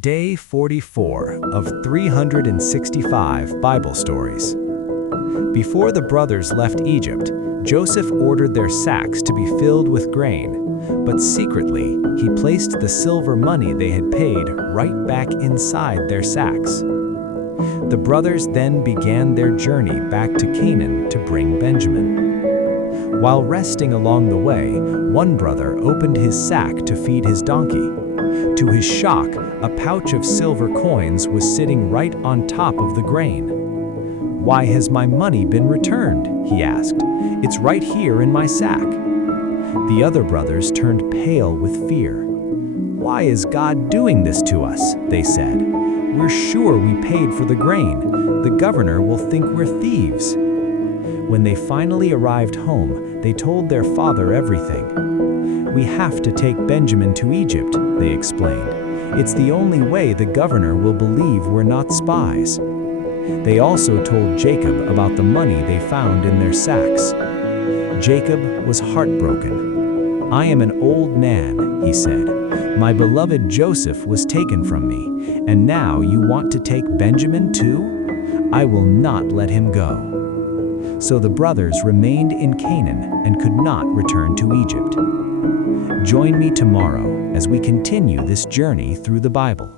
Day 44 of 365 Bible Stories. Before the brothers left Egypt, Joseph ordered their sacks to be filled with grain, but secretly he placed the silver money they had paid right back inside their sacks. The brothers then began their journey back to Canaan to bring Benjamin. While resting along the way, one brother opened his sack to feed his donkey. To his shock, a pouch of silver coins was sitting right on top of the grain. "Why has my money been returned?" he asked. "It's right here in my sack." The other brothers turned pale with fear. "Why is God doing this to us?" they said. "We're sure we paid for the grain. The governor will think we're thieves." When they finally arrived home, they told their father everything. "We have to take Benjamin to Egypt," they explained. "It's the only way the governor will believe we're not spies." They also told Jacob about the money they found in their sacks. Jacob was heartbroken. "I am an old man," he said. "My beloved Joseph was taken from me, and now you want to take Benjamin too? I will not let him go." So the brothers remained in Canaan and could not return to Egypt. Join me tomorrow as we continue this journey through the Bible.